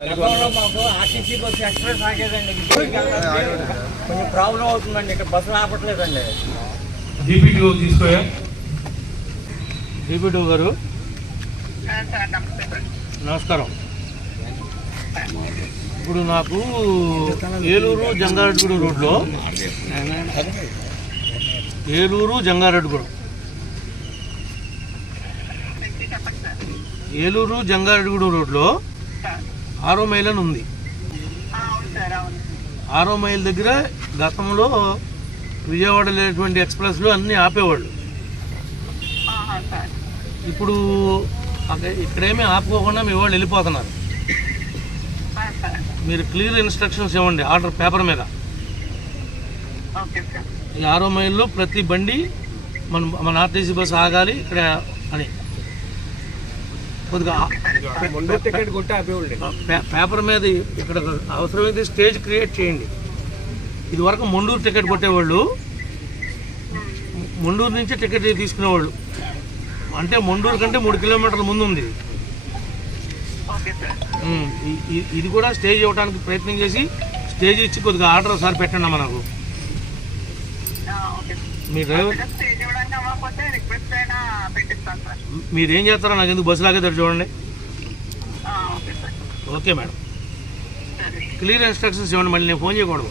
గతంలో మాకు RTC bus express ఆగేదండి కొంచెం ప్రాబ్లం అవుతుందండి ఇక్కడ బస్సులు ఆపట్లేదండి డిపిటిఓ తీసుకోయా డిప్యూటీ గారు నమస్కారం ఇప్పుడు నాకు ఏలూరు జంగారెడ్డిగూడెం రోడ్లో ఏలూరు జంగారెడ్డిగూడెం ఏలూరు జంగారెడ్డిగూడెం రోడ్లో ఆరో మైల్ అని ఉంది. ఆరో మైల్ దగ్గర గతంలో విజయవాడ లేనటువంటి ఎక్స్ప్రెస్లు అన్నీ ఆపేవాళ్ళు. ఇప్పుడు అక్కడ ఇక్కడేమీ ఆపుకోకుండా మీ వాళ్ళు వెళ్ళిపోతున్నారు. మీరు క్లియర్ ఇన్స్ట్రక్షన్స్ ఇవ్వండి ఆర్డర్ పేపర్ మీద. ఈ ఆరో మైల్లో ప్రతి బండి మన మన ఆర్టీసీ బస్సు ఆగాలి ఇక్కడ అని. కొద్దిగా పేపర్ మీద ఇక్కడ అవసరమైతే స్టేజ్ క్రియేట్ చేయండి. ఇది వరకు మొండూరు టికెట్ కొట్టేవాళ్ళు మొండూరు నుంచి టికెట్ తీసుకునేవాళ్ళు. అంటే మొండూరు కంటే మూడు కిలోమీటర్ల ముందు ఉంది. ఇది కూడా స్టేజ్ ఇవ్వడానికి ప్రయత్నం చేసి స్టేజ్ ఇచ్చి కొద్దిగా ఆర్డర్ ఒకసారి పెట్టండి అమ్మ నాకు. మీ డ్రైవర్ మీరు ఏం చేస్తారో నాకు ఎందుకు బస్సు లాగేదారు చూడండి. Okay madam. క్లియర్ ఇన్స్ట్రక్షన్స్ ఇవ్వండి మళ్ళీ నేను ఫోన్ చేయకూడదు.